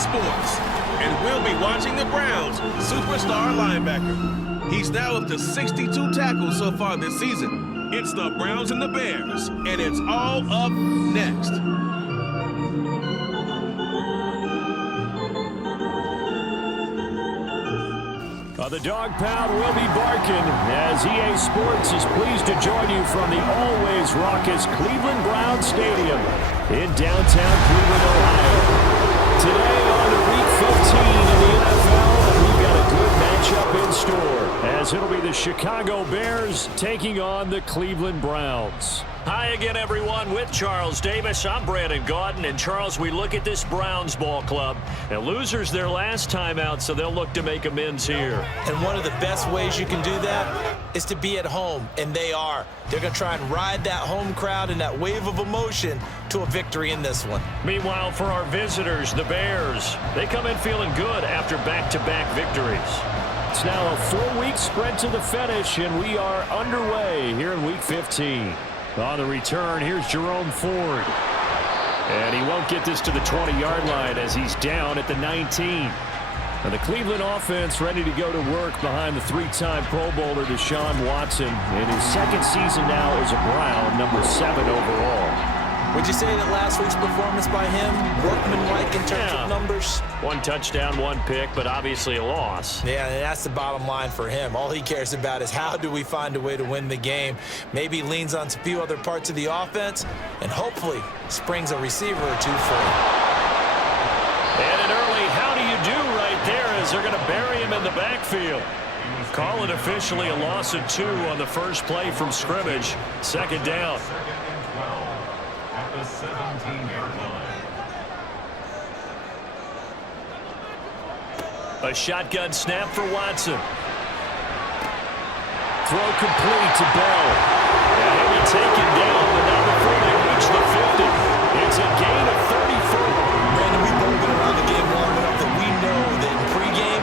Sports. And we'll be watching the Browns' superstar linebacker. He's now up to 62 tackles so far this season. It's the Browns and the Bears, and it's all up next. The DAWG Pound will be barking as EA Sports is pleased to join you from the always raucous Cleveland Browns Stadium in downtown Cleveland, Ohio. Today on Week 15 in the NFL, we've got a good matchup in store as it'll be the Chicago Bears taking on the Cleveland Browns. Hi again, everyone. With Charles Davis, I'm Brandon Gaudin. And Charles, we look at this Browns ball club. And losers their last time out, so they'll look to make amends here. And one of the best ways you can do that is to be at home, and they are. They're going to try and ride that home crowd and that wave of emotion to a victory in this one. Meanwhile, for our visitors, the Bears, they come in feeling good after back-to-back victories. It's now a 4-week sprint to the finish, and we are underway here in Week 15. On the return, here's Jerome Ford. And he won't get this to the 20-yard line as he's down at the 19. And the Cleveland offense ready to go to work behind the 3-time Pro Bowler Deshaun Watson in his second season now as a Brown, number 7 overall. Would you say that last week's performance by him, workmanlike in terms of numbers? 1 touchdown, 1 pick, but obviously a loss. Yeah, and that's the bottom line for him. All he cares about is how do we find a way to win the game. Maybe leans on a few other parts of the offense, and hopefully springs a receiver or two free. And an early how do you do right there as they're going to bury him in the backfield. Call it officially a loss of 2 on the first play from scrimmage. Second down. The 17-yard line. A shotgun snap for Watson. Throw complete to Bell. And he'll be taken down, but not before they reach the 50. It's a gain of 34. Brandon, we've both been around the game long enough that we know that in pregame,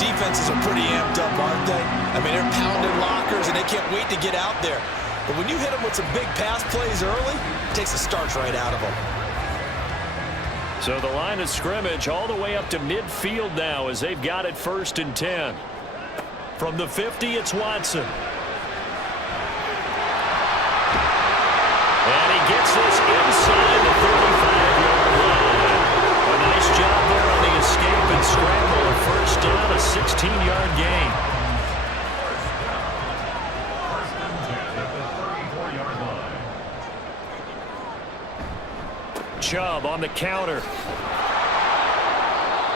defenses are pretty amped up, aren't they? I mean, they're pounding lockers, and they can't wait to get out there. But when you hit them with some big pass plays early, it takes the starch right out of them. So the line of scrimmage all the way up to midfield now as they've got it 1st and 10. From the 50, it's Watson. And he gets this inside the 35-yard line. A nice job there on the escape and scramble. A 1st down, a 16-yard gain. Chubb on the counter.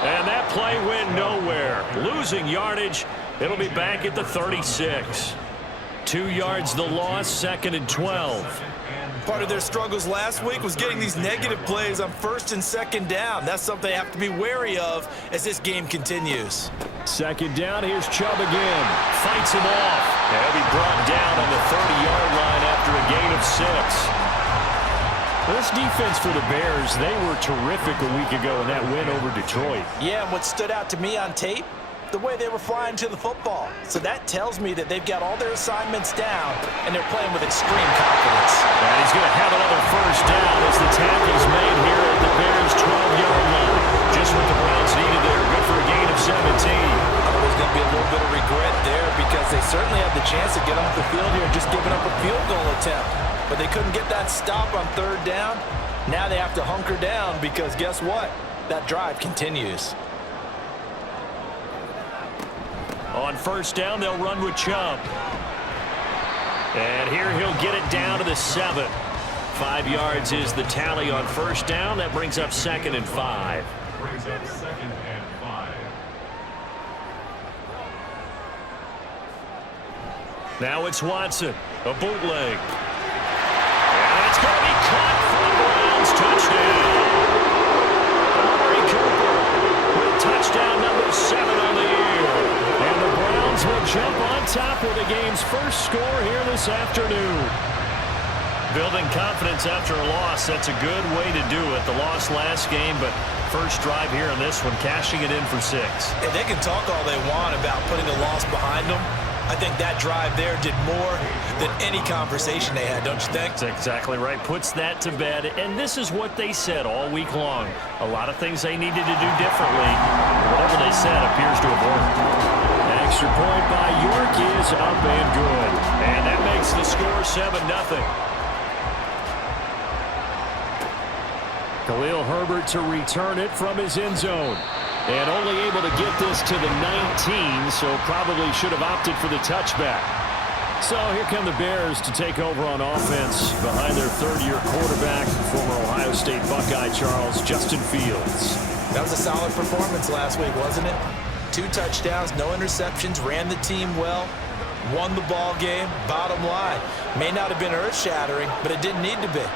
And that play went nowhere. Losing yardage. It'll be back at the 36. 2 yards the loss, 2nd and 12. Part of their struggles last week was getting these negative plays on 1st and 2nd down. That's something they have to be wary of as this game continues. 2nd down, here's Chubb again. Fights him off. And he'll be brought down on the 30-yard line after a gain of 6. This defense for the Bears, they were terrific a week ago in that win over Detroit. Yeah, and what stood out to me on tape, the way they were flying to the football. So that tells me that they've got all their assignments down, and they're playing with extreme confidence. And he's going to have another 1st down as the tackle's made here at the Bears' 12-yard line. Just what the Browns needed there. Good for a gain of 17. There's going to be a little bit of regret there because they certainly had the chance to get off the field here and just giving up a field goal attempt. But they couldn't get that stop on 3rd down. Now they have to hunker down because guess what? That drive continues. On 1st down, they'll run with Chubb. And here he'll get it down to the 7. 5 yards is the tally on 1st down. That brings up 2nd and 5. Brings up 2nd and 5. Now it's Watson. A bootleg. It's going to be caught for the Browns. Touchdown. Amari Cooper with touchdown number 7 on the year. And the Browns will jump on top with the game's first score here this afternoon. Building confidence after a loss, that's a good way to do it. The loss last game, but first drive here in this one, cashing it in for 6. And they can talk all they want about putting a loss behind them. I think that drive there did more than any conversation they had, don't you think? That's exactly right. Puts that to bed. And this is what they said all week long. A lot of things they needed to do differently. Whatever they said appears to have worked. An extra point by York is up and good. And that makes the score 7-0. Khalil Herbert to return it from his end zone. And only able to get this to the 19, so probably should have opted for the touchback. So here come the Bears to take over on offense behind their third-year quarterback, former Ohio State Buckeye Charles, Justin Fields. That was a solid performance last week, wasn't it? 2 touchdowns, no interceptions, ran the team well, won the ball game. Bottom line, may not have been earth-shattering, but it didn't need to be.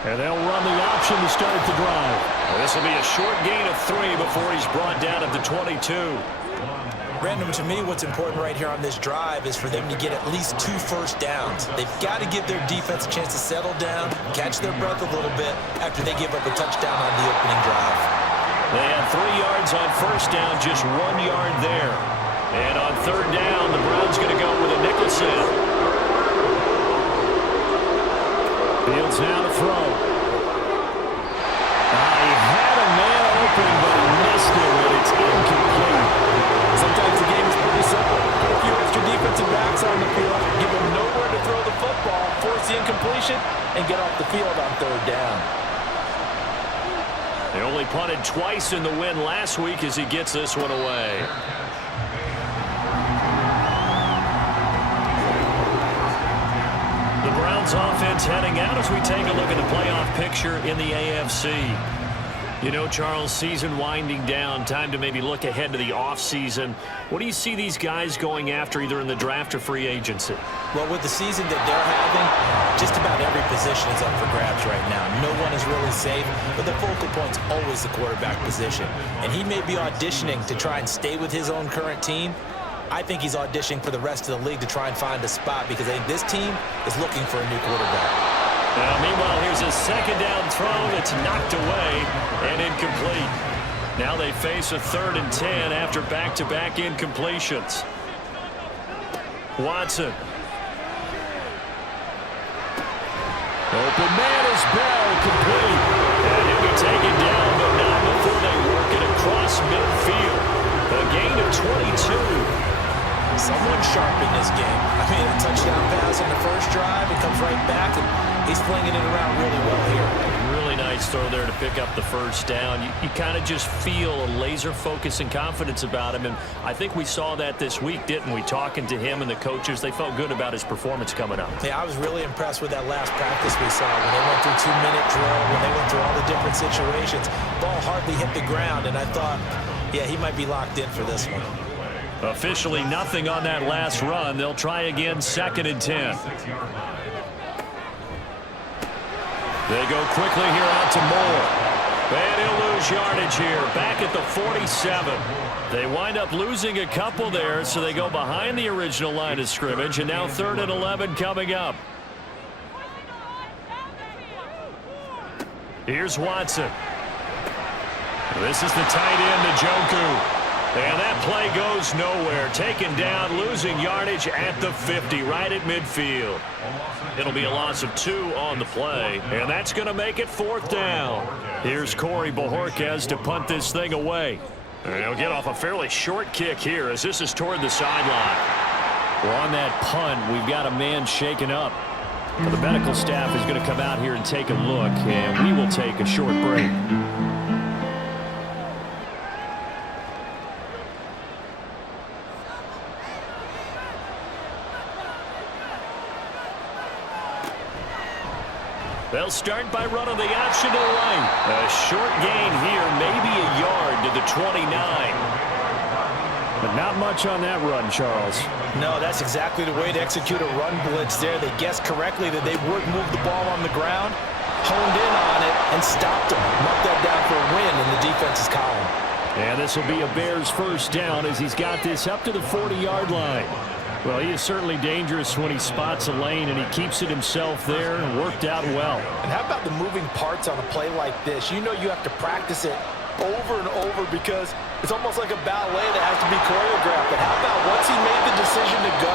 And they'll run the option to start the drive. This will be a short gain of 3 before he's brought down at the 22. Brandon, to me, what's important right here on this drive is for them to get at least 2 first downs. They've got to give their defense a chance to settle down, catch their breath a little bit after they give up a touchdown on the opening drive. They had 3 yards on first down, just 1 yard there. And on third down, the Browns going to go with a nickel set. Fields now to throw. He had a man open, but he missed it, and it's incomplete. Sometimes the game is pretty simple. Put a few extra defensive backs on the field, give them nowhere to throw the football, force the incompletion, and get off the field on third down. They only punted twice in the win last week as he gets this one away. The Browns offense heading out as we take a look at the playoff picture in the AFC. You know, Charles, season winding down, time to maybe look ahead to the offseason. What do you see these guys going after either in the draft or free agency? Well, with the season that they're having, just about every position is up for grabs right now. No one is really safe, but the focal point's always the quarterback position. And he may be auditioning to try and stay with his own current team. I think he's auditioning for the rest of the league to try and find a spot because I think this team is looking for a new quarterback. Meanwhile, here's a second down throw that's knocked away and incomplete. Now they face a 3rd and 10 after back-to-back incompletions. Watson. Open man is Bell, complete. And he'll be taken down, but not before they work it across midfield. A gain of 22. Someone sharp in this game. I mean, a touchdown pass on the first drive, it comes right back, and he's flinging it around really well here. Really nice throw there to pick up the first down. You kind of just feel a laser focus and confidence about him, and I think we saw that this week, didn't we? Talking to him and the coaches, they felt good about his performance coming up. Yeah, I was really impressed with that last practice we saw when they went through 2-minute drill, when they went through all the different situations. Ball hardly hit the ground, and I thought, yeah, he might be locked in for this one. Officially nothing on that last run. They'll try again, 2nd and 10. They go quickly here out to Moore. And he'll lose yardage here, back at the 47. They wind up losing a couple there, so they go behind the original line of scrimmage, and now 3rd and 11 coming up. Here's Watson. This is the tight end, Njoku. And that play goes nowhere. Taken down, losing yardage at the 50, right at midfield. It'll be a loss of 2 on the play, and that's going to make it 4th down. Here's Corey Bojorquez to punt this thing away. And he'll get off a fairly short kick here as this is toward the sideline. Well, on that punt, we've got a man shaken up. The medical staff is going to come out here and take a look, and we will take a short break. They'll start by running the option to the right. A short gain here, maybe a yard to the 29. But not much on that run, Charles. No, that's exactly the way to execute a run blitz there. They guessed correctly that they would move the ball on the ground, honed in on it, and stopped them. Marked that down for a win in the defense's column. And this will be a Bears first down as he's got this up to the 40-yard line. Well, he is certainly dangerous when he spots a lane, and he keeps it himself there and worked out well. And how about the moving parts on a play like this? You know you have to practice it over and over because it's almost like a ballet that has to be choreographed. But how about once he made the decision to go,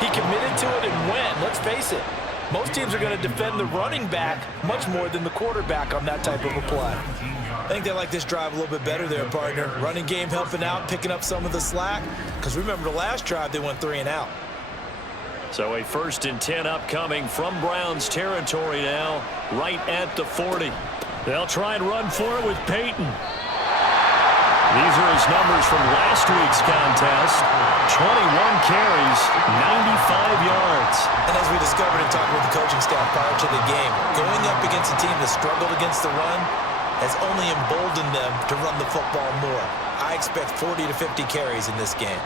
he committed to it and went. Let's face it, most teams are going to defend the running back much more than the quarterback on that type of a play. I think they like this drive a little bit better there, partner. Running game helping out, picking up some of the slack. Because remember the last drive, they went 3 and out. So a 1st and 10 upcoming from Browns territory now, right at the 40. They'll try and run for it with Peyton. These are his numbers from last week's contest. 21 carries, 95 yards. And as we discovered in talking with the coaching staff prior to the game, going up against a team that struggled against the run has only emboldened them to run the football more. I expect 40 to 50 carries in this game.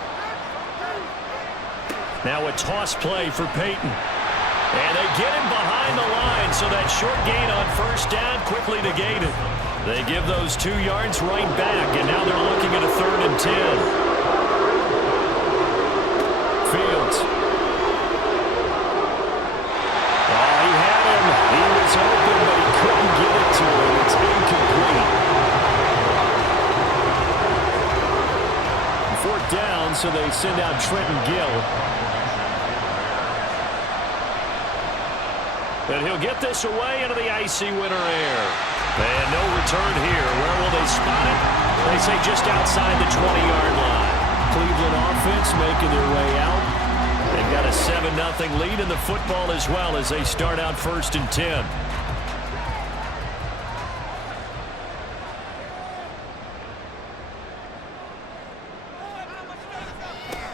Now a toss play for Peyton. And they get him behind the line, so that short gain on 1st down quickly negated. They give those 2 yards right back, and now they're looking at a 3rd and 10. Fields. Oh, he had him. He was open, but he couldn't get it to him. It's incomplete. 4th down, so they send out Trenton Gill. And he'll get this away into the icy winter air. And no return here. Where will they spot it? They say just outside the 20-yard line. Cleveland offense making their way out. They've got a 7-0 lead in the football as well as they start out 1st and 10.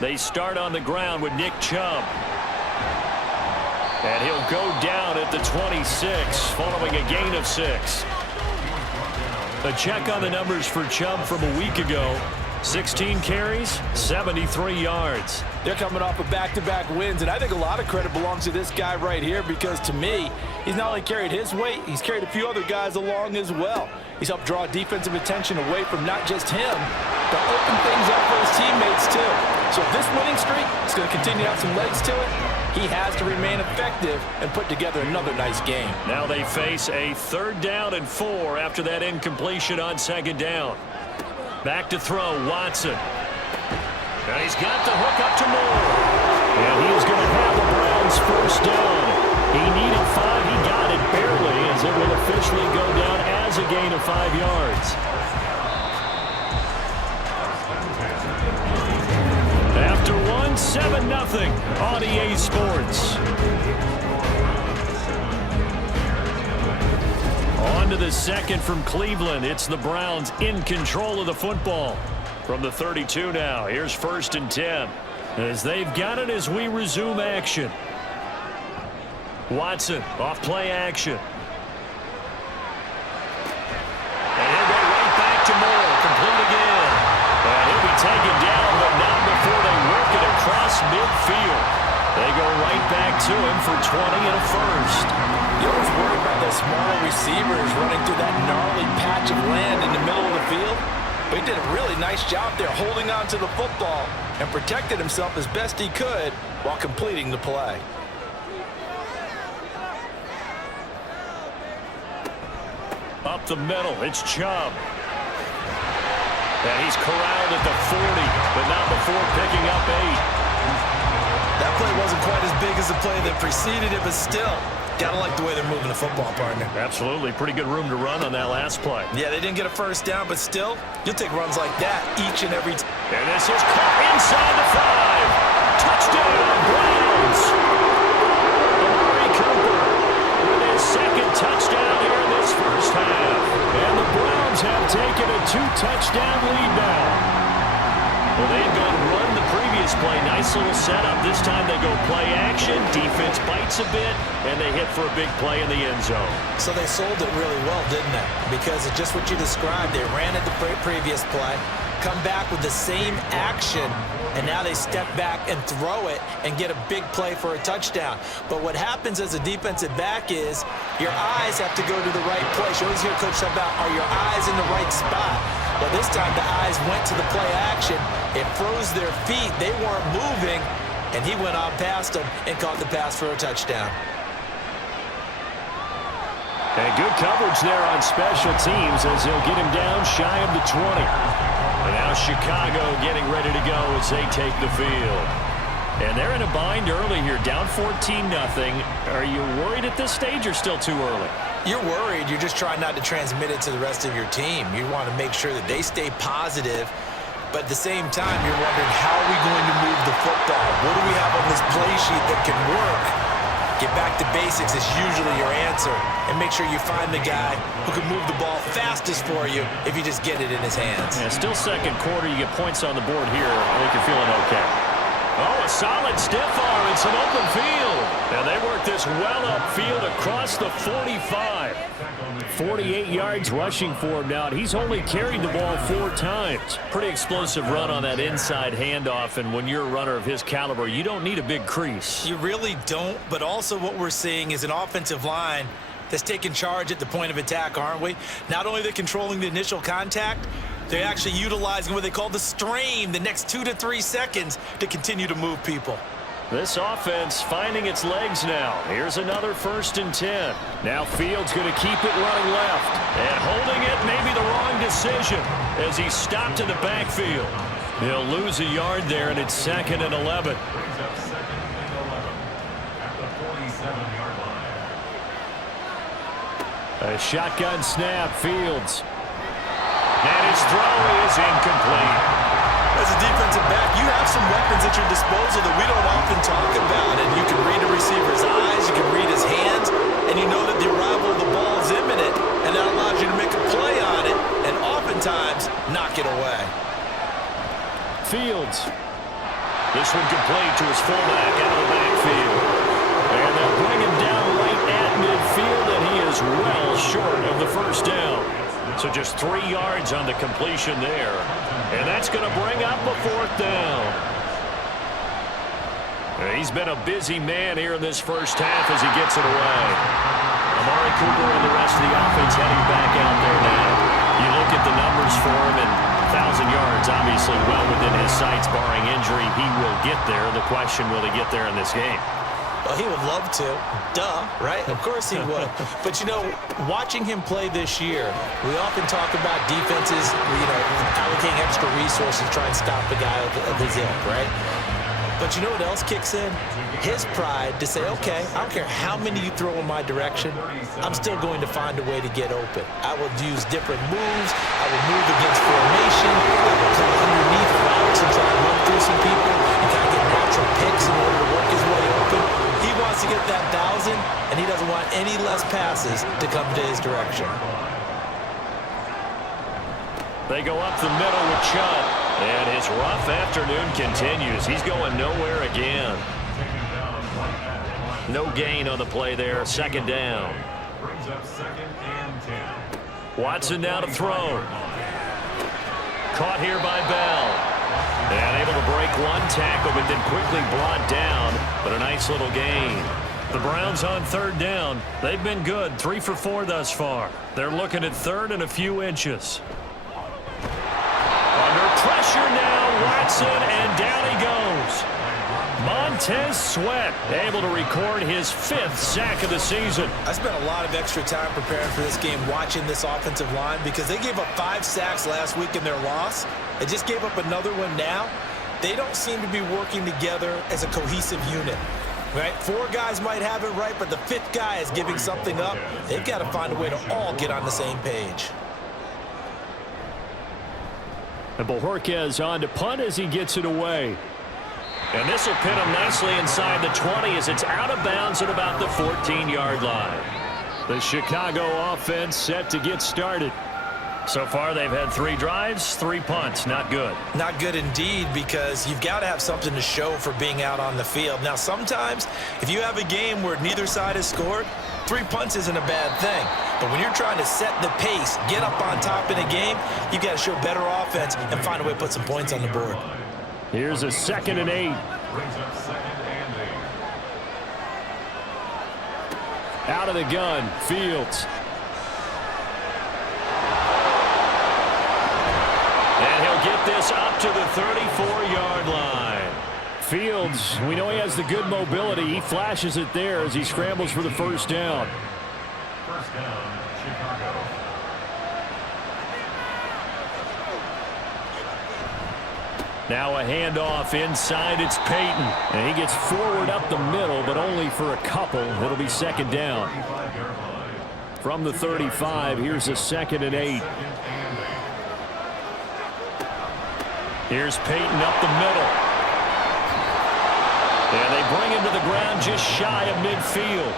They start on the ground with Nick Chubb. And he'll go down at the 26 following a gain of 6. A check on the numbers for Chubb from a week ago. 16 carries, 73 yards. They're coming off of back-to-back wins, and I think a lot of credit belongs to this guy right here because, to me, he's not only carried his weight, he's carried a few other guys along as well. He's helped draw defensive attention away from not just him, but open things up for his teammates, too. So if this winning streak is going to continue to have some legs to it, he has to remain effective and put together another nice game. Now they face a 3rd down and 4 after that incompletion on 2nd down. Back to throw, Watson. And he's got the hook up to Moore. And he's going to have the Browns 1st down. He needed 5. He got it barely as it will officially go down as a gain of 5 yards. After 7-0 on EA Sports. On to the 2nd from Cleveland. It's the Browns in control of the football. From the 32 now, here's 1st and 10. As they've got it as we resume action. Watson off play action. And he'll go right back to Moore. Complete again. And he'll be taken down, but not before they work it across midfield. They go right back to him for 20 and a 1st. You always worry about the smaller receivers running through that gnarly patch of land in the middle of the field. But he did a really nice job there holding on to the football and protected himself as best he could while completing the play. Up the middle, it's Chubb. And he's corralled at the 40, but not before picking up 8. That play wasn't quite as big as the play that preceded it, but still, gotta like the way they're moving the football, partner. Absolutely. Pretty good room to run on that last play. Yeah, they didn't get a 1st down, but still, you'll take runs like that each and every time. And this is caught inside the 5. Touchdown, Browns. Amari Cooper with his 2nd touchdown here in this 1st half. And the Browns have taken a 2-touchdown lead now. Well, they had gone run the previous play. Nice little setup. This time they go play action. Defense bites a bit, and they hit for a big play in the end zone. So they sold it really well, didn't they? Because it's just what you described. They ran at the previous play, come back with the same action, and now they step back and throw it and get a big play for a touchdown. But what happens as a defensive back is your eyes have to go to the right place. You always hear Coach talk about, are your eyes in the right spot? Well, this time the eyes went to the play action. It froze their feet. They weren't moving, and he went on past them and caught the pass for a touchdown. And good coverage there on special teams as they'll get him down shy of the 20. And now Chicago getting ready to go as they take the field. And they're in a bind early here, down 14-0. Are you worried at this stage or still too early? You're worried. You're just trying not to transmit it to the rest of your team. You want to make sure that they stay positive. But at the same time, you're wondering, how are we going to move the football? What do we have on this play sheet that can work? Get back to basics is usually your answer. And make sure you find the guy who can move the ball fastest for you if you just get it in his hands. Yeah, still second quarter. You get points on the board here. I think you're feeling okay. Oh, a solid stiff arm and some open field. And they work this well upfield across the 45. 48 yards rushing for him now. He's only carried the ball 4 times. Pretty explosive run on that inside handoff. And when you're a runner of his caliber, you don't need a big crease. You really don't, but also what we're seeing is an offensive line that's taking charge at the point of attack, aren't we? Not only are they controlling the initial contact, they're actually utilizing what they call the strain, the next 2 to 3 seconds, to continue to move people. This offense finding its legs now. Here's another 1st and 10. Now Fields going to keep it running left. And holding it may be the wrong decision as he's stopped in the backfield. He'll lose a yard there, and it's 2nd and 11. Brings up 2nd and 11 at the 47-yard line. A shotgun snap, Fields. And his throw is incomplete. As a defensive back, you have some weapons at your disposal that we don't often talk about. And you can read a receiver's eyes, you can read his hands, and you know that the arrival of the ball is imminent, and that allows you to make a play on it and oftentimes knock it away. Fields. This one complete to his fullback out of the backfield. And they'll bring him down right at midfield, and he is well short of the 1st down. So just 3 yards on the completion there. And that's going to bring up a 4th down. He's been a busy man here in this first half as he gets it away. Amari Cooper and the rest of the offense heading back out there now. You look at the numbers for him, and 1,000 yards obviously well within his sights, barring injury. He will get there. The question, will he get there in this game? Well, he would love to. Duh, right? Of course he would. But, you know, watching him play this year, we often talk about defenses, allocating extra resources to try and stop a guy of his ilk, right? But you know what else kicks in? His pride to say, okay, I don't care how many you throw in my direction, I'm still going to find a way to get open. I will use different moves. I will move against formation. I will come underneath routes and try to run through some people and kind of get natural picks in order to work his way open. He wants to get that 1,000, and he doesn't want any less passes to come to his direction. They go up the middle with Chubb. And his rough afternoon continues. He's going nowhere again. No gain on the play there. 2nd down. Brings up 2nd and 10. Watson now to throw. Caught here by Bell. And able to break one tackle, but then quickly brought down. But a nice little gain. The Browns on 3rd down. They've been good. 3 for 4 thus far. They're looking at 3rd and a few inches. Under pressure now, Watson, and down he goes. Montez Sweat able to record his 5th sack of the season. I spent a lot of extra time preparing for this game watching this offensive line because they gave up 5 sacks last week in their loss. They just gave up another one now. They don't seem to be working together as a cohesive unit. Right? 4 guys might have it right, but the 5th guy is giving something up. They've got to find a way to all get on the same page. And Bojorquez on to punt as he gets it away. And this will pin him nicely inside the 20 as it's out of bounds at about the 14-yard line. The Chicago offense set to get started. So far, they've had 3 drives, 3 punts. Not good. Not good indeed, because you've got to have something to show for being out on the field. Now, sometimes, if you have a game where neither side has scored, 3 punts isn't a bad thing. But when you're trying to set the pace, get up on top in a game, you've got to show better offense and find a way to put some points on the board. Here's a 2nd and 8. Brings up 2nd and 8. Out of the gun, Fields. And he'll get this up to the 34-yard line. Fields, we know he has the good mobility. He flashes it there as he scrambles for the 1st down. First down, Chicago. Now a handoff inside. It's Peyton. And he gets forward up the middle, but only for a couple. It'll be second down. From the 35, here's a 2nd and 8. Here's Peyton up the middle. And they bring him to the ground just shy of midfield.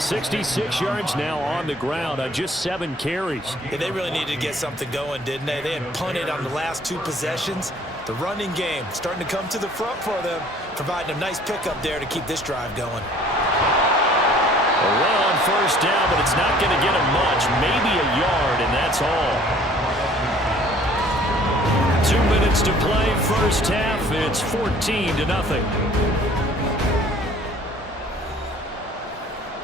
66 yards now on the ground on just 7 carries. Yeah, they really needed to get something going, didn't they? They had punted on the last 2 possessions. The running game starting to come to the front for them, providing a nice pickup there to keep this drive going. A run on first down, but it's not going to get him much. Maybe a yard, and that's all. 2 minutes to play, first half. It's 14-0.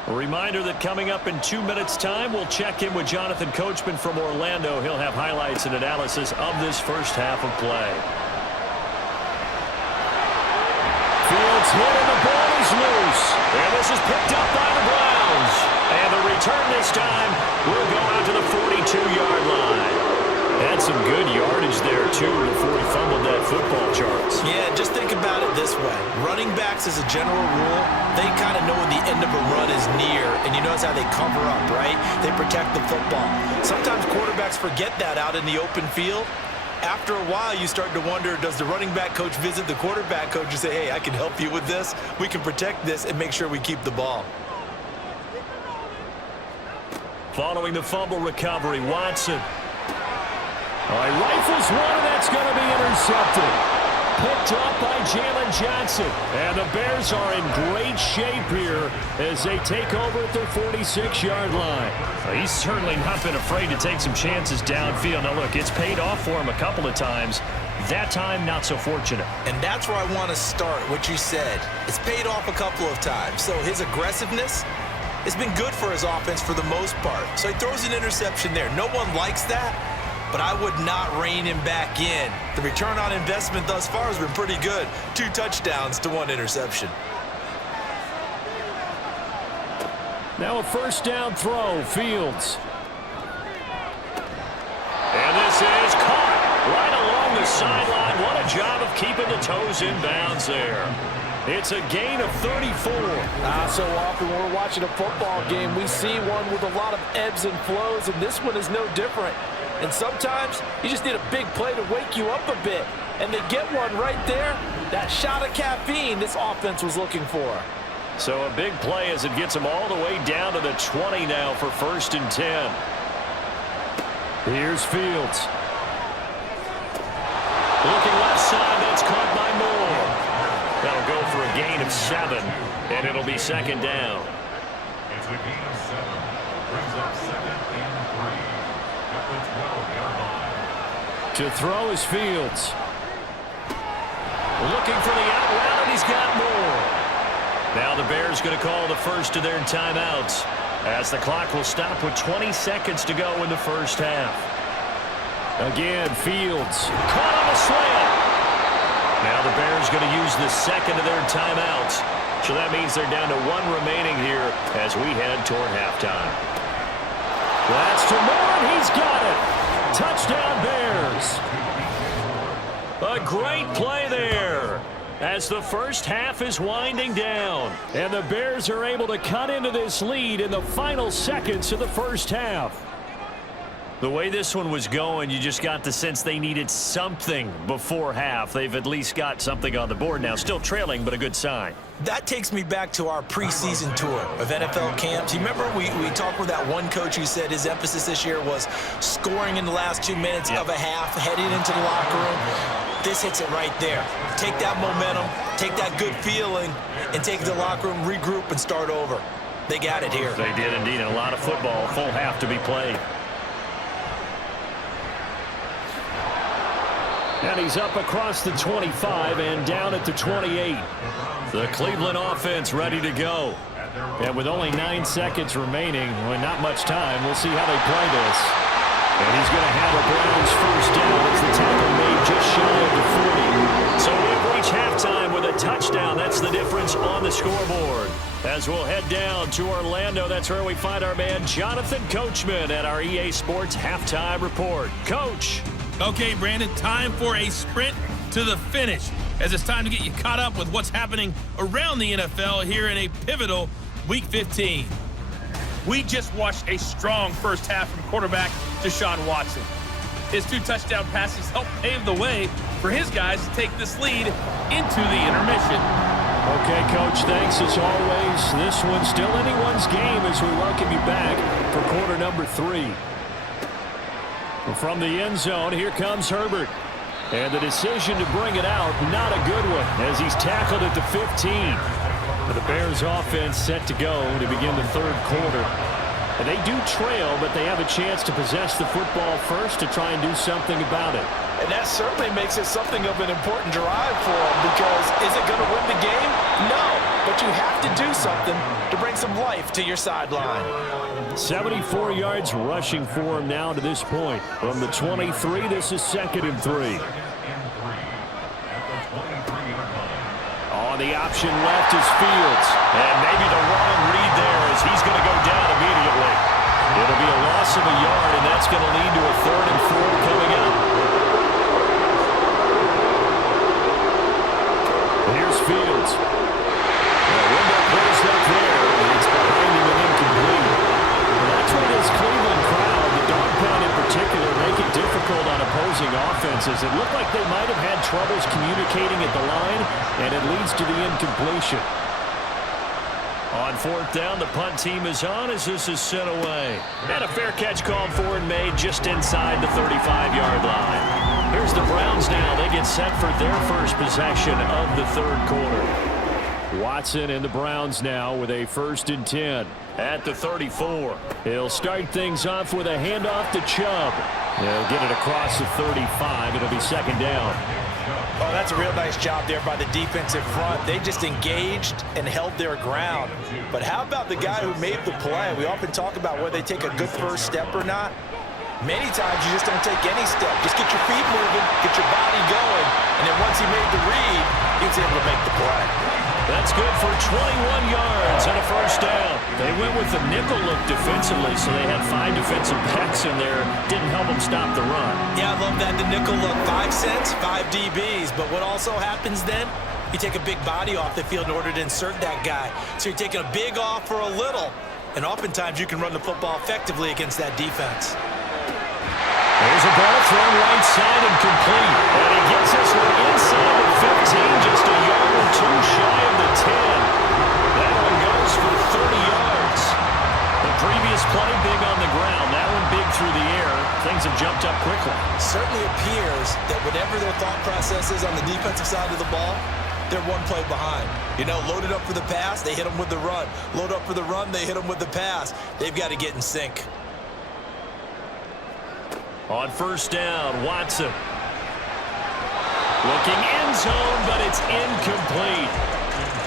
A reminder that coming up in 2 minutes' time, we'll check in with Jonathan Coachman from Orlando. He'll have highlights and analysis of this first half of play. Fields hit and the ball is loose. And this is picked up by the Browns. And the return this time will go out to the 42-yard line. Had some good yardage there, too, before he fumbled that football, Charles. Yeah, just think about it this way. Running backs, as a general rule, they kind of know when the end of a run is near, and you notice how they cover up, right? They protect the football. Sometimes quarterbacks forget that out in the open field. After a while, you start to wonder, does the running back coach visit the quarterback coach and say, hey, I can help you with this. We can protect this and make sure we keep the ball. Following the fumble recovery, Watson. All right, rifles one, and that's going to be intercepted. Picked up by Jalen Johnson. And the Bears are in great shape here as they take over at their 46-yard line. Well, he's certainly not been afraid to take some chances downfield. Now, look, it's paid off for him a couple of times. That time, not so fortunate. And that's where I want to start, what you said. It's paid off a couple of times. So his aggressiveness has been good for his offense for the most part. So he throws an interception there. No one likes that. But I would not rein him back in. The return on investment thus far has been pretty good. 2 touchdowns to 1 interception. Now a first down throw, Fields. And this is caught right along the sideline. What a job of keeping the toes in bounds there. It's a gain of 34. So often when we're watching a football game, we see one with a lot of ebbs and flows, and this one is no different. And sometimes you just need a big play to wake you up a bit. And they get one right there. That shot of caffeine this offense was looking for. So a big play as it gets them all the way down to the 20 now for 1st and 10. Here's Fields. Looking left side, that's caught by Moore. That'll go for a gain of 7, and it'll be 2nd down. It's a gain of 7. Brings up 2nd and 3. At the 12-yard line. To throw is Fields. Looking for the out route, and he's got more. Now the Bears going to call the first of their timeouts as the clock will stop with 20 seconds to go in the first half. Again, Fields caught on a slant. Now the Bears going to use the second of their timeouts. So that means they're down to 1 remaining here as we head toward halftime. That's to Moore, and he's got it. Touchdown, Bears. A great play there as the first half is winding down. And the Bears are able to cut into this lead in the final seconds of the first half. The way this one was going, you just got the sense they needed something before half. They've at least got something on the board now. Still trailing, but a good sign. That takes me back to our preseason tour of NFL camps. You remember we talked with that one coach who said his emphasis this year was scoring in the last 2 minutes of a half, heading into the locker room. This hits it right there. Take that momentum, take that good feeling, and take it to the locker room, regroup, and start over. They got it here. They did indeed, and a lot of football, full half to be played. And he's up across the 25 and down at the 28. The Cleveland offense ready to go. And with only 9 seconds remaining, well, not much time, we'll see how they play this. And he's going to have a Browns first down as the tackle made just shy of the 40. So if we reach halftime with a touchdown. That's the difference on the scoreboard. As we'll head down to Orlando, that's where we find our man Jonathan Coachman at our EA Sports Halftime Report. Coach. Okay, Brandon, time for a sprint to the finish, as it's time to get you caught up with what's happening around the NFL here in a pivotal Week 15. We just watched a strong first half from quarterback Deshaun Watson. His 2 touchdown passes helped pave the way for his guys to take this lead into the intermission. Okay, Coach, thanks as always. This one's still anyone's game as we welcome you back for quarter number 3. From the end zone, here comes Herbert. And the decision to bring it out, not a good one, as he's tackled at the 15. The Bears offense set to go to begin the third quarter. And they do trail, but they have a chance to possess the football first to try and do something about it. And that certainly makes it something of an important drive for them, because is it going to win the game? No, but you have to do something to bring some life to your sideline. 74 yards rushing for him now to this point. From the 23, this is 2nd and 3. On the option left is Fields. And maybe the wrong read there as he's going to go down immediately. It'll be a loss of a yard, and that's going to lead to a 3rd and 4 coming up. Here's Fields. The window closed up there, and it's behind him and incomplete. That's where this Cleveland crowd, the dog pound in particular, make it difficult on opposing offenses. It looked like they might have had troubles communicating at the line, and it leads to the incompletion. On 4th down, the punt team is on as this is sent away. And a fair catch called for and made just inside the 35-yard line. Here's the Browns now. They get set for their first possession of the third quarter. Watson and the Browns now with a 1st and 10. At the 34. He'll start things off with a handoff to Chubb. They'll get it across the 35. It'll be 2nd down. Oh, that's a real nice job there by the defensive front. They just engaged and held their ground. But how about the guy who made the play? We often talk about whether they take a good first step or not. Many times you just don't take any step. Just get your feet moving, get your body going, and then once he made the read, he was able to make the play. That's good for 21 yards and a 1st down. They went with the nickel look defensively, so they had 5 defensive backs in there. Didn't help them stop the run. Yeah, I love that. The nickel look, 5 cents, 5 DBs. But what also happens then? You take a big body off the field in order to insert that guy. So you're taking a big off for a little. And oftentimes you can run the football effectively against that defense. There's a ball thrown right side and complete. And he gets us inside the 15, just a yard or 2 shy of the 10. That one goes for 30 yards. The previous play big on the ground. That one big through the air. Things have jumped up quickly. Certainly appears that whatever their thought process is on the defensive side of the ball, they're one play behind. You know, loaded up for the pass, they hit them with the run. Load up for the run, they hit them with the pass. They've got to get in sync. On 1st down, Watson. Looking end zone, but it's incomplete.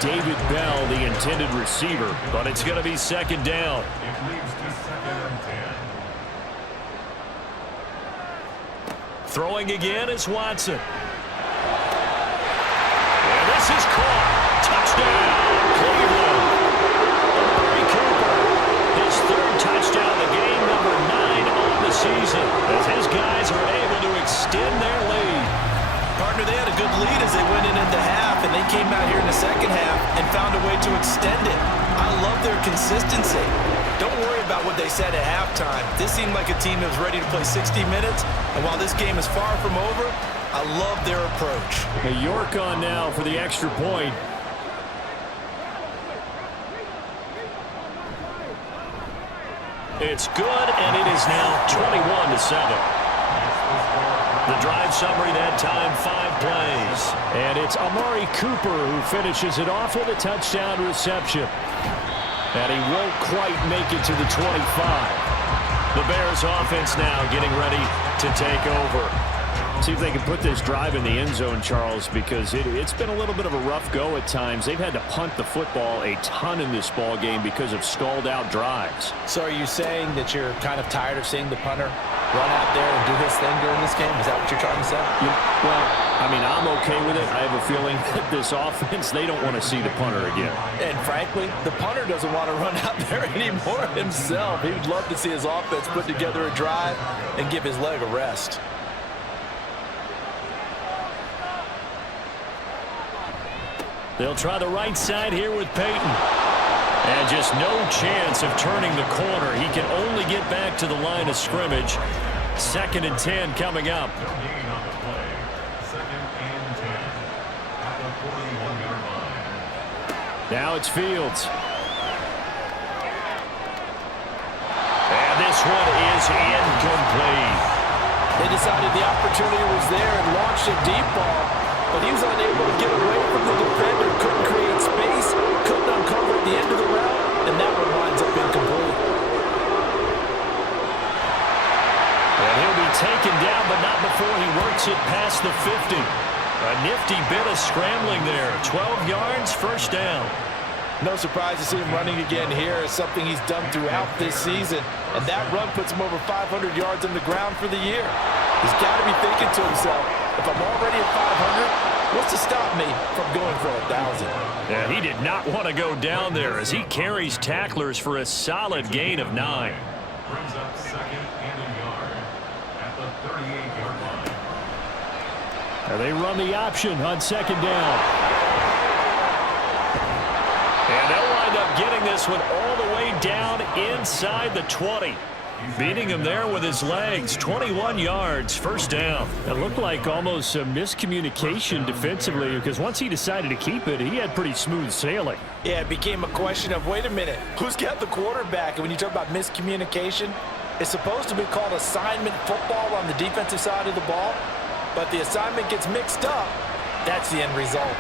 David Bell, the intended receiver. But it's going to be 2nd down. It leads to 2nd and 10. Throwing again is Watson. And this is caught. Touchdown, Cleveland. Amari Cooper, his 3rd touchdown of the game, number 9 on the season, as his guys are able to extend their lead. Partner, they had a good lead as they went into half, and they came out here in the second half and found a way to extend it. I love their consistency. Don't worry about what they said at halftime. This seemed like a team that was ready to play 60 minutes, and while this game is far from over, I love their approach. York on now for the extra point. It's good, and it is now 21-7. The drive summary that time, 5 plays. And it's Amari Cooper who finishes it off with a touchdown reception. And he won't quite make it to the 25. The Bears offense now getting ready to take over. See if they can put this drive in the end zone, Charles, because it's been a little bit of a rough go at times. They've had to punt the football a ton in this ball game because of stalled out drives. So are you saying that you're kind of tired of seeing the punter run out there and do his thing during this game? Is that what you're trying to say? Well, I mean, I'm okay with it. I have a feeling that this offense, they don't want to see the punter again. And frankly, the punter doesn't want to run out there anymore himself. He would love to see his offense put together a drive and give his leg a rest. They'll try the right side here with Peyton. And just no chance of turning the corner. He can only get back to the line of scrimmage. 2nd and 10 coming up. No gain on the play. 2nd and 10 at the 41-yard line. Now it's Fields. And this one is incomplete. They decided the opportunity was there and launched a deep ball, but he was unable to get away from the defender, couldn't create space, couldn't uncover at the end of the route, and that one winds up incomplete. And he'll be taken down, but not before he works it past the 50. A nifty bit of scrambling there. 12 yards, first down. No surprise to see him running again here. It's something he's done throughout this season, and that run puts him over 500 yards on the ground for the year. He's got to be thinking to himself, if I'm already at 500, what's to stop me from going for 1,000? Yeah, he did not want to go down there as he carries tacklers for a solid gain of 9. Brings up 2nd and a yard at the 38-yard line. Now they run the option on 2nd down. And they'll wind up getting this one all the way down inside the 20. Beating him there with his legs. 21 yards, first down. It looked like almost a miscommunication defensively because once he decided to keep it, he had pretty smooth sailing. Yeah, it became a question of, wait a minute, who's got the quarterback? And when you talk about miscommunication, it's supposed to be called assignment football on the defensive side of the ball, but the assignment gets mixed up. That's the end result.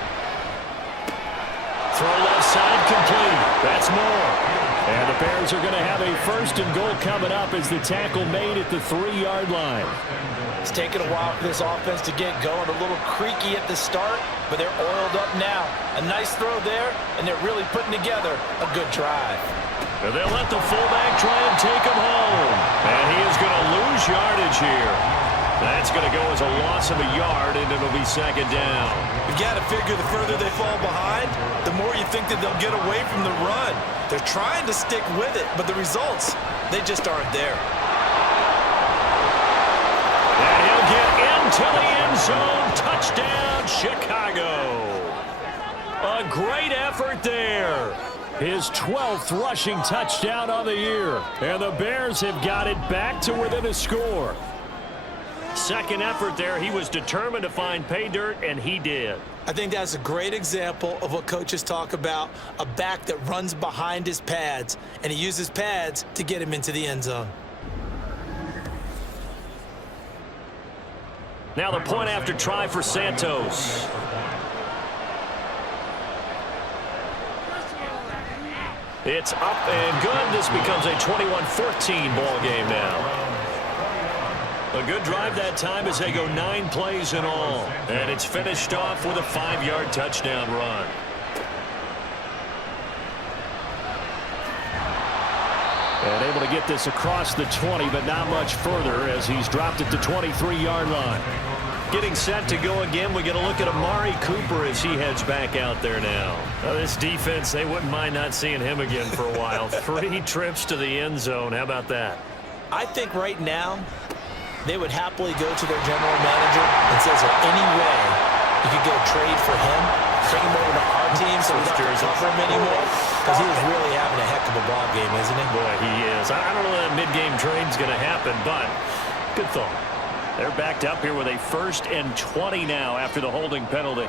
Throw left side complete. That's more. And the Bears are going to have a 1st and goal coming up as the tackle made at the 3-yard line. It's taken a while for this offense to get going. A little creaky at the start, but they're oiled up now. A nice throw there, and they're really putting together a good drive. And they'll let the fullback try and take him home. And he is going to lose yardage here. That's going to go as a loss of a yard, and it'll be 2nd down. You got to figure the further they fall behind, the more you think that they'll get away from the run. They're trying to stick with it, but the results, they just aren't there. And he'll get into the end zone. Touchdown, Chicago. A great effort there. His 12th rushing touchdown of the year. And the Bears have got it back to within a score. Second effort there. He was determined to find pay dirt, and he did. I think that's a great example of what coaches talk about, a back that runs behind his pads, and he uses pads to get him into the end zone. Now the point after try for Santos. It's up and good. This becomes a 21-14 ball game now. A good drive that time as they go 9 plays in all. And it's finished off with a 5-yard touchdown run. And able to get this across the 20, but not much further as he's dropped it to 23-yard line. Getting set to go again. We get a look at Amari Cooper as he heads back out there now. This defense, they wouldn't mind not seeing him again for a while. 3 trips to the end zone. How about that? I think right now, they would happily go to their general manager and say, is there any way you could get a trade for him, bring him over to our team so we don't have to cover him anymore? Because he was really having a heck of a ball game, isn't he? Boy, he is. I don't know that mid-game trade's going to happen, but good thought. They're backed up here with a 1st and 20 now after the holding penalty.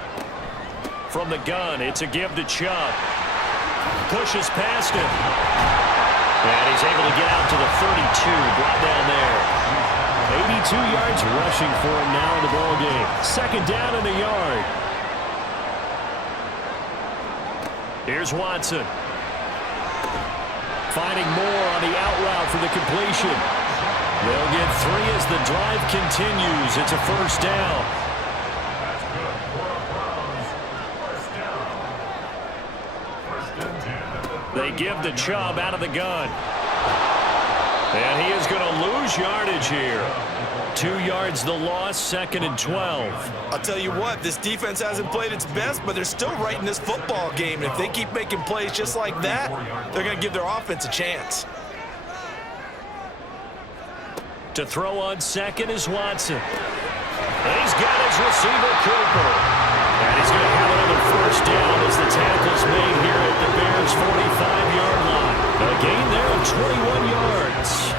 From the gun, it's a give to Chubb. Pushes past him. And he's able to get out to the 32, brought down there. 82 yards rushing for him now in the ball game. 2nd down in the yard. Here's Watson. Finding more on the out route for the completion. They'll get 3 as the drive continues. It's a first down. That's good for the Browns. First down. First and 10 at the They give the Chubb out of the gun. And he is going to lose yardage here. 2 yards the loss, 2nd and 12. I'll tell you what, this defense hasn't played its best, but they're still right in this football game. And if they keep making plays just like that, they're going to give their offense a chance. To throw on 2nd is Watson. And he's got his receiver, Cooper. And he's going to have another first down as the tackle's made here at the Bears' 45-yard line. A gain there of 21 yards.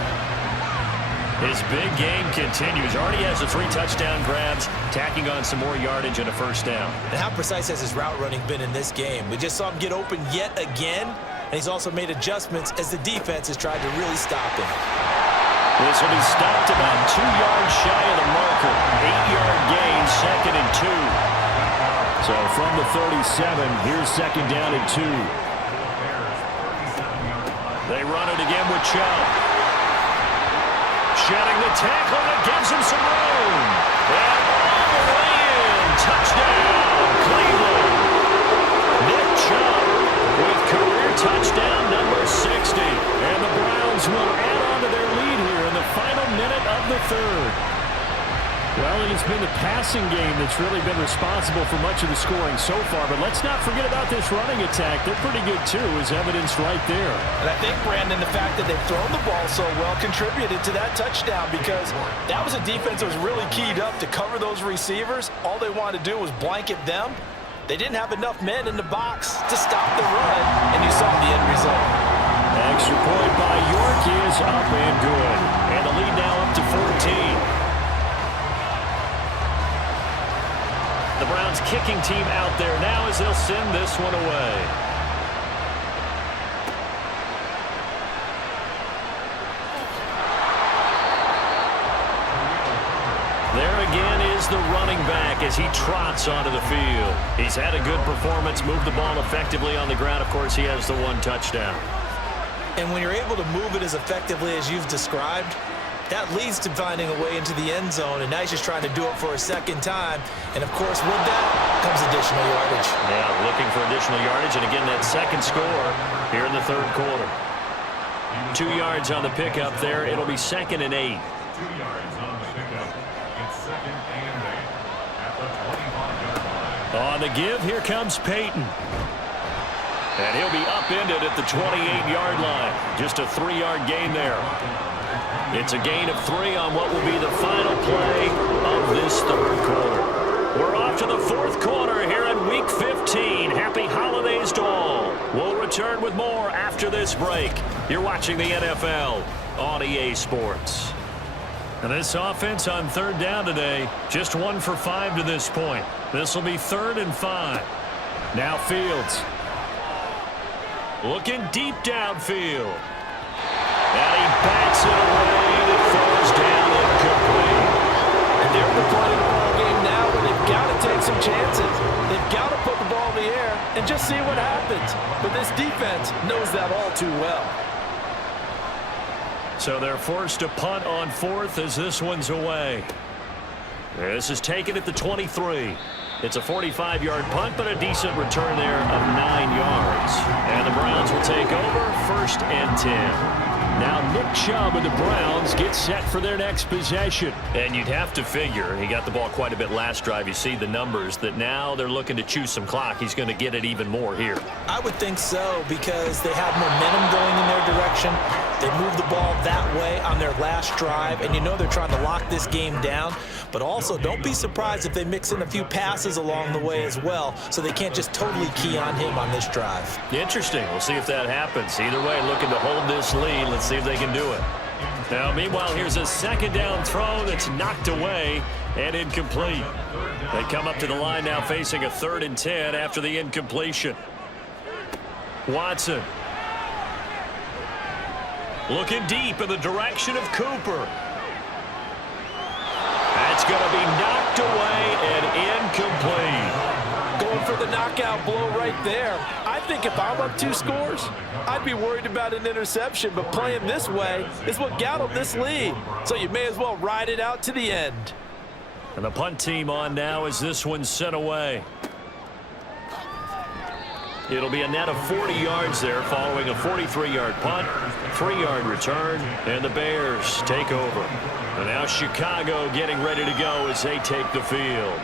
His big game continues. Already has the 3 touchdown grabs, tacking on some more yardage and a first down. And how precise has his route running been in this game? We just saw him get open yet again, and he's also made adjustments as the defense has tried to really stop him. This will be stopped about 2 yards shy of the marker. 8-yard gain, 2nd and 2. So from the 37, here's 2nd down and 2. They run it again with Chubb. Shedding the tackle that gives him some room. And all the way in. Touchdown, Cleveland. Nick Chubb with career touchdown number 60. And the Browns will add on to their lead here in the final minute of the 3rd. Well, it's been the passing game that's really been responsible for much of the scoring so far. But let's not forget about this running attack. They're pretty good, too, as evidenced right there. And I think, Brandon, the fact that they've thrown the ball so well contributed to that touchdown, because that was a defense that was really keyed up to cover those receivers. All they wanted to do was blanket them. They didn't have enough men in the box to stop the run, and you saw the end result. Extra point by York is up and good. And the lead now up to 14. The Browns kicking team out there now as they'll send this one away. There again is the running back as he trots onto the field. He's had a good performance, moved the ball effectively on the ground. Of course, he has the 1 touchdown. And when you're able to move it as effectively as you've described, that leads to finding a way into the end zone, and now he's just trying to do it for a 2nd time. And, of course, with that comes additional yardage. Yeah, looking for additional yardage, and again, that 2nd score here in the 3rd quarter. 2 yards on the pickup there. It'll be 2nd and 8. 2 yards on the pickup. It's 2nd and 8 at the 25-yard line. On the give, here comes Peyton. And he'll be upended at the 28-yard line. Just a 3-yard gain there. It's a gain of 3 on what will be the final play of this 3rd quarter. We're off to the 4th quarter here in Week 15. Happy holidays to all. We'll return with more after this break. You're watching the NFL on EA Sports. And this offense on 3rd down today, just 1 for 5 to this point. This will be 3rd and 5. Now Fields. Looking deep downfield. And he bats it away, and it falls down incomplete. And they're in the point of the ball game now where they've got to take some chances. They've got to put the ball in the air and just see what happens. But this defense knows that all too well. So they're forced to punt on 4th as this one's away. This is taken at the 23. It's a 45-yard punt, but a decent return there of 9 yards. And the Browns will take over 1st and 10. Now Nick Chubb and the Browns get set for their next possession. And you'd have to figure, he got the ball quite a bit last drive. You see the numbers, that now they're looking to chew some clock. He's going to get it even more here. I would think so, because they have momentum going in their direction. They moved the ball that way on their last drive, and you know they're trying to lock this game down. But also, don't be surprised if they mix in a few passes along the way as well, so they can't just totally key on him on this drive. Interesting. We'll see if that happens. Either way, looking to hold this lead. Let's see if they can do it. Now, meanwhile, here's a 2nd down throw that's knocked away and incomplete. They come up to the line now facing a 3rd and 10 after the incompletion. Watson. Looking deep in the direction of Cooper. That's going to be knocked away and incomplete. Going for the knockout blow right there. I think if I'm up 2 scores, I'd be worried about an interception, but playing this way is what got them this lead. So you may as well ride it out to the end. And the punt team on now as this one's sent away. It'll be a net of 40 yards there following a 43-yard punt, 3-yard return, and the Bears take over. And now Chicago getting ready to go as they take the field.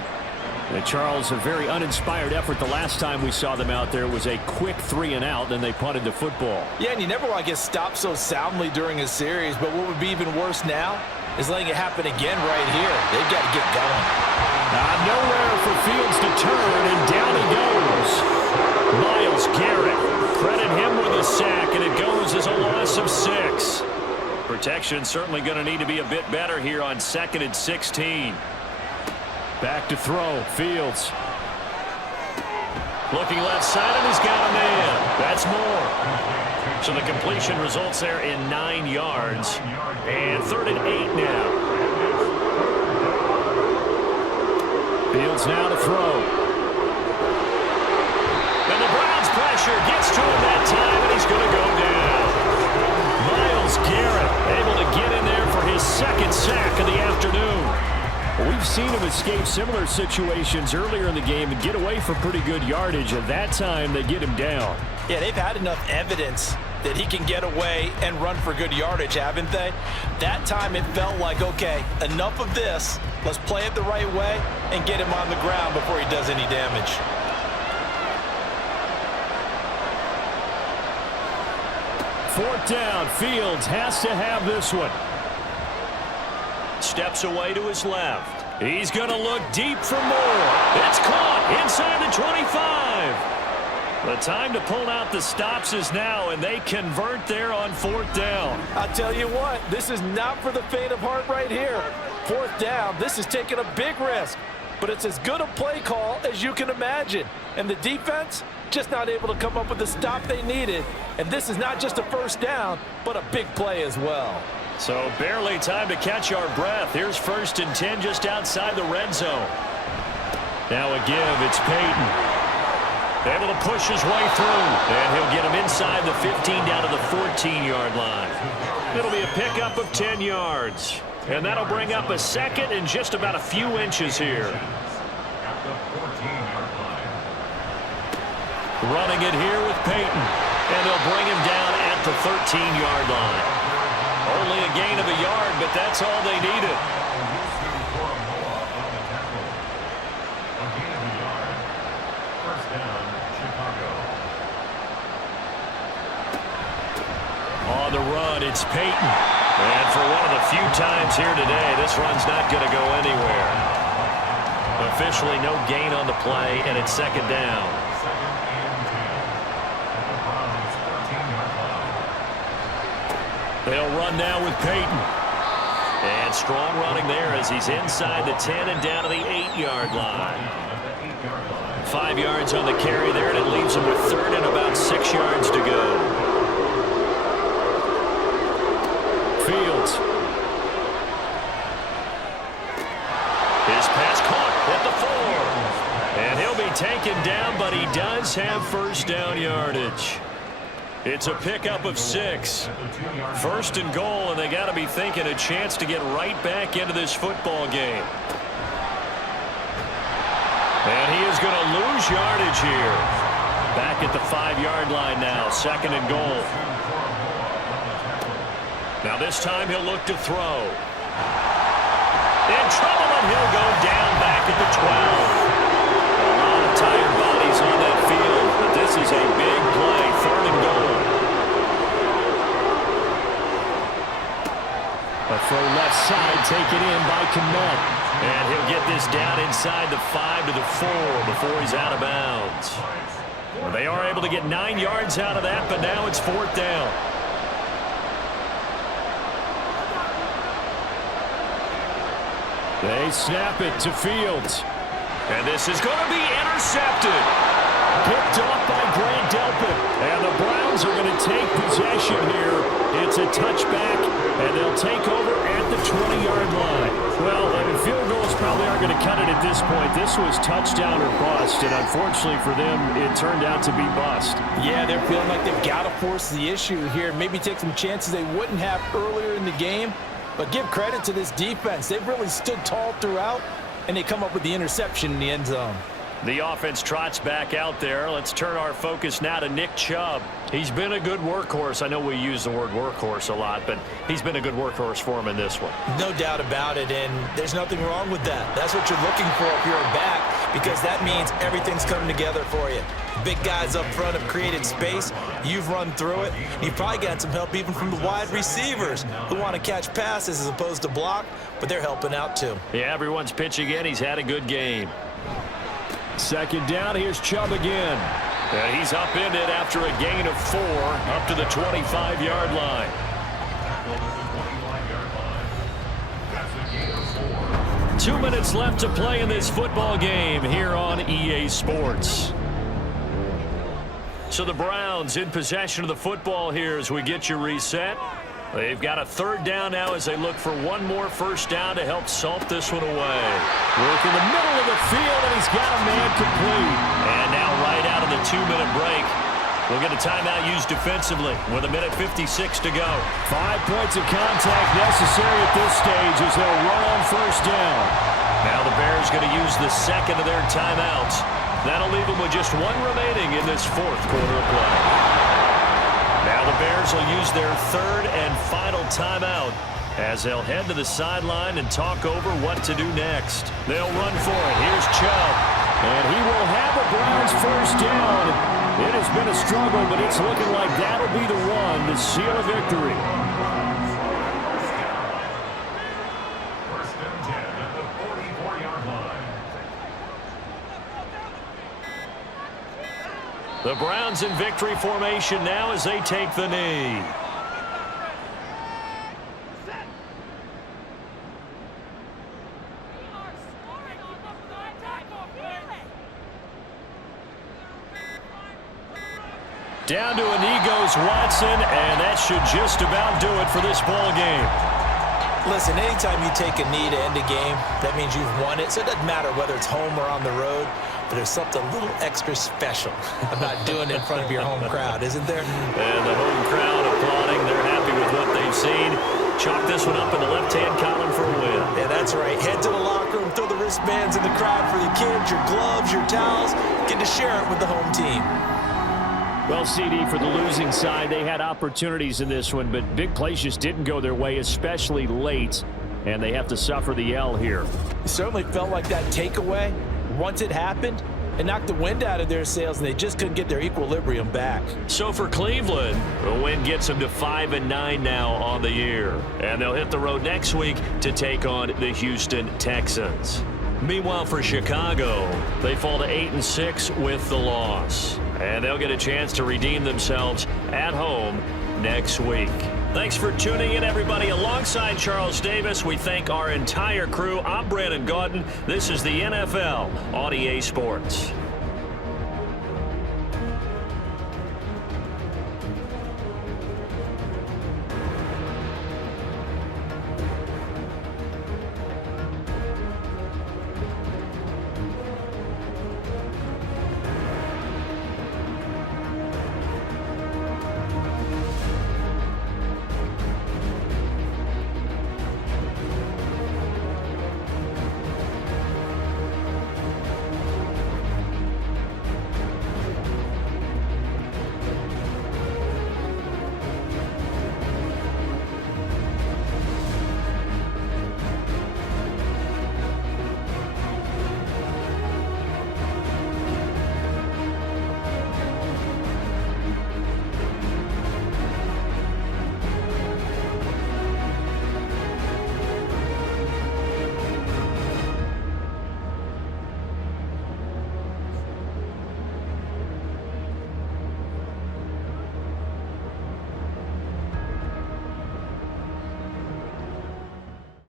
And Charles, a very uninspired effort the last time we saw them out there. It was a quick 3-and-out, then they punted the football. Yeah, and you never want to get stopped so soundly during a series, but what would be even worse now is letting it happen again right here. They've got to get going. Nowhere for Fields to turn, and down he goes. Myles Garrett, credit him with a sack, and it goes as a loss of 6. Protection certainly going to need to be a bit better here on 2nd and 16. Back to throw, Fields. Looking left side, and he's got a man. That's more. So the completion results there in 9 yards. And 3rd and 8 now. Fields now to throw. And the Browns pressure gets to him that time, and he's going to go down. Myles Garrett able to get in there for his 2nd sack of the afternoon. Well, we've seen him escape similar situations earlier in the game and get away for pretty good yardage. At that time, they get him down. Yeah, they've had enough evidence that he can get away and run for good yardage, haven't they? That time it felt like, okay, enough of this. Let's play it the right way and get him on the ground before he does any damage. 4th down. Fields has to have this one. Steps away to his left. He's going to look deep for more. It's caught inside the 25. The time to pull out the stops is now, and they convert there on 4th down. I'll tell you what, this is not for the faint of heart right here. 4th down, this is taking a big risk, but it's as good a play call as you can imagine. And the defense, just not able to come up with the stop they needed. And this is not just a 1st down, but a big play as well. So barely time to catch our breath. Here's 1st and 10 just outside the red zone. Now a give, it's Peyton. Able to push his way through, and he'll get him inside the 15 down to the 14-yard line. It'll be a pickup of 10 yards. And that'll bring up a 2nd and just about a few inches here. Running it here with Peyton. And they'll bring him down at the 13-yard line. Only a gain of a yard, but that's all they needed. On the run, it's Peyton. And for one of the few times here today, this run's not going to go anywhere. Officially no gain on the play, and it's 2nd down. They'll run now with Peyton. And strong running there as he's inside the 10 and down to the 8-yard line. 5 yards on the carry there, and it leaves him with 3rd and about 6 yards to go. Fields. His pass caught at the 4. And he'll be taken down, but he does have 1st down yardage. It's a pickup of 6. 1st and goal, and they got to be thinking a chance to get right back into this football game. And he is going to lose yardage here. Back at the 5-yard line now, 2nd and goal. Now this time he'll look to throw. In trouble, and he'll go down back at the 12. A lot of tired bodies on that field, but this is a big play, 3rd and goal. A throw left side taken in by Kmet. And he'll get this down inside the 5 to the 4 before he's out of bounds. Well, they are able to get 9 yards out of that, but now it's 4th down. They snap it to Fields. And this is going to be intercepted. Picked off by Grant Delpit. And the Browns are going to take possession here. It's a touchback, and they'll take over at the 20-yard line. Well, field goals Bears probably aren't going to cut it at this point. This was touchdown or bust, and unfortunately for them, it turned out to be bust. Yeah, they're feeling like they've got to force the issue here. Maybe take some chances they wouldn't have earlier in the game. But give credit to this defense. They've really stood tall throughout, and they come up with the interception in the end zone. The offense trots back out there. Let's turn our focus now to Nick Chubb. He's been a good workhorse. I know we use the word workhorse a lot, but he's been a good workhorse for him in this one. No doubt about it, and there's nothing wrong with that. That's what you're looking for if you're a back, because that means everything's coming together for you. Big guys up front have created space. You've run through it. You've probably gotten some help even from the wide receivers who want to catch passes as opposed to block, but they're helping out too. Yeah, everyone's pitching in. He's had a good game. Second down, here's Chubb again. And he's upended after a gain of 4 up to the 25-yard line. 2 minutes left to play in this football game here on EA Sports. So the Browns in possession of the football here as we get you reset. They've got a third down now as they look for one more first down to help salt this one away. Work in the middle of the field, and he's got a man complete. And now right out of the 2-minute break, we'll get a timeout used defensively with 1:56 to go. 5 points of contact necessary at this stage as they'll run on first down. Now the Bears going to use the second of their timeouts. That'll leave them with just one remaining in this fourth quarter of play. Now the Bears will use their third and final timeout as they'll head to the sideline and talk over what to do next. They'll run for it. Here's Chubb. And he will have a Browns first down. It has been a struggle, but it's looking like that'll be the one to seal a victory. First and 10 at the 44-yard line. The Browns in victory formation now as they take the knee. Down to a knee goes Watson, and that should just about do it for this ball game. Listen, anytime you take a knee to end a game, that means you've won it. So it doesn't matter whether it's home or on the road, but there's something a little extra special about doing it in front of your home crowd, isn't there? And the home crowd applauding. They're happy with what they've seen. Chalk this one up in the left-hand column for a win. Yeah, that's right. Head to the locker room, throw the wristbands in the crowd for the kids, your gloves, your towels. Get to share it with the home team. Well, CD, for the losing side, they had opportunities in this one, but big plays just didn't go their way, especially late, and they have to suffer the L here. It certainly felt like that takeaway, once it happened, it knocked the wind out of their sails, and they just couldn't get their equilibrium back. So for Cleveland, the win gets them to 5-9 now on the year, and they'll hit the road next week to take on the Houston Texans. Meanwhile, for Chicago, they fall to 8-6 with the loss. And they'll get a chance to redeem themselves at home next week. Thanks for tuning in, everybody. Alongside Charles Davis, we thank our entire crew. I'm Brandon Gaudin. This is the NFL on EA Sports.